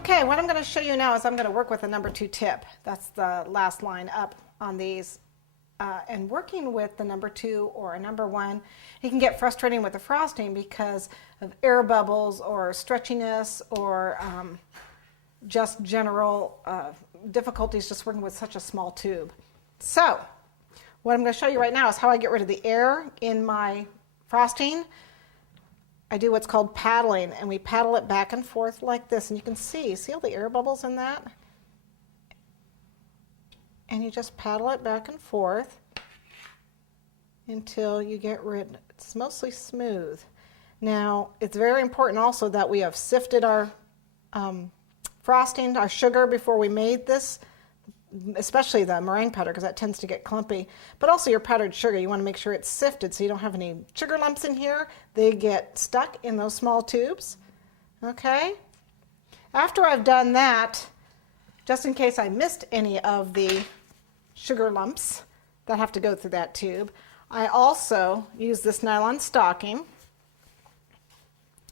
Okay, what I'm going to show you now is I'm going to work with a number 2 tip. That's the last line up on these. And working with the number 2 or a number 1, it can get frustrating with the frosting because of air bubbles or stretchiness or just general difficulties just working with such a small tube. So what I'm going to show you right now is how I get rid of the air in my frosting. I do what's called paddling, and we paddle it back and forth like this, and you can see all the air bubbles in that? And you just paddle it back and forth until you get rid. It's mostly smooth. Now, it's very important also that we have sifted our frosting, our sugar before we made this, especially the meringue powder because that tends to get clumpy. But also your powdered sugar, you want to make sure it's sifted so you don't have any sugar lumps in here. They get stuck in those small tubes. Okay? After I've done that, just in case I missed any of the sugar lumps that have to go through that tube, I also use this nylon stocking,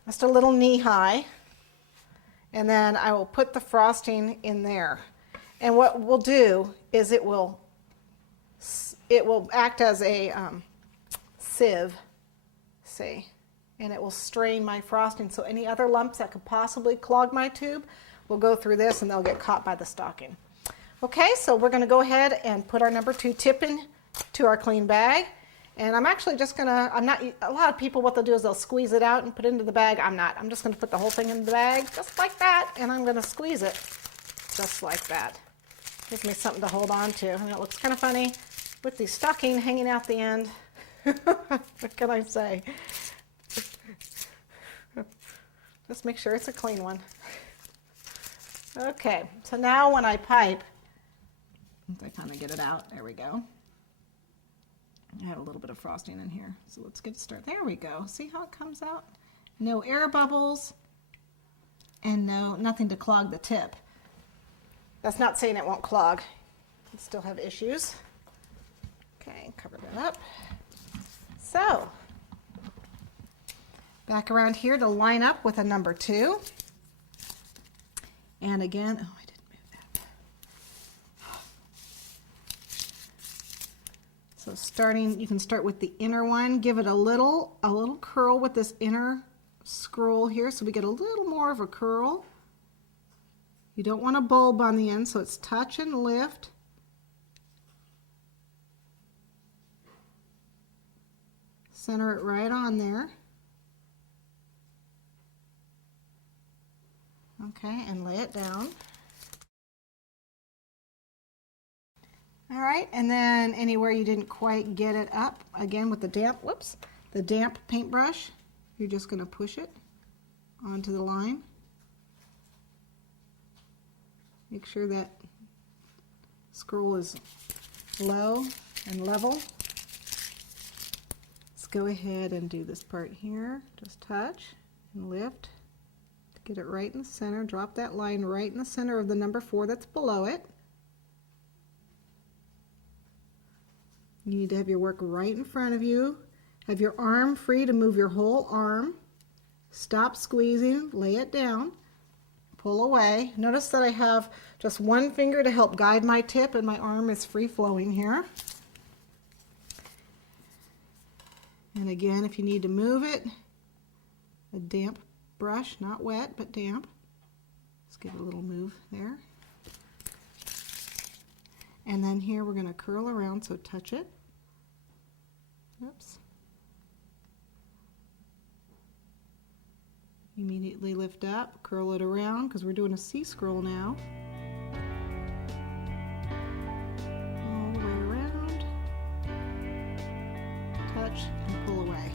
just a little knee high, and then I will put the frosting in there. And what we'll do is it will act as a sieve, see, and it will strain my frosting. So any other lumps that could possibly clog my tube will go through this and they'll get caught by the stocking. Okay, so we're going to go ahead and put our number 2 tip in to our clean bag. And I'm actually just going to, a lot of people what they'll do is they'll squeeze it out and put it into the bag. I'm not. I'm just going to put the whole thing in the bag just like that, and I'm going to squeeze it just like that. Gives me something to hold on to, and it looks kind of funny with the stocking hanging out the end. What can I say? Just make sure it's a clean one. Okay, so now when I pipe, I kind of get it out. There we go. I had a little bit of frosting in here, so let's get started. There we go. See how it comes out? No air bubbles, and nothing to clog the tip. That's not saying it won't clog. You still have issues. Okay, cover that up. So, back around here to line up with a number 2. And again, oh, I didn't move that. So starting, you can start with the inner one. Give it a little curl with this inner scroll here so we get a little more of a curl. You don't want a bulb on the end, so it's touch and lift. Center it right on there. Okay, and lay it down. All right, and then anywhere you didn't quite get it up, again with the damp paintbrush, you're just going to push it onto the line. Make sure that scroll is low and level. Let's go ahead and do this part here. Just touch and lift. Get it right in the center. Drop that line right in the center of the number 4 that's below it. You need to have your work right in front of you. Have your arm free to move your whole arm. Stop squeezing. Lay it down. Pull away. Notice that I have just one finger to help guide my tip and my arm is free flowing here. And again, if you need to move it, a damp brush, not wet, but damp. Let's give it a little move there. And then here we're going to curl around, so touch it. Oops. Immediately lift up, curl it around, because we're doing a C scroll now. All the way around. Touch and pull away.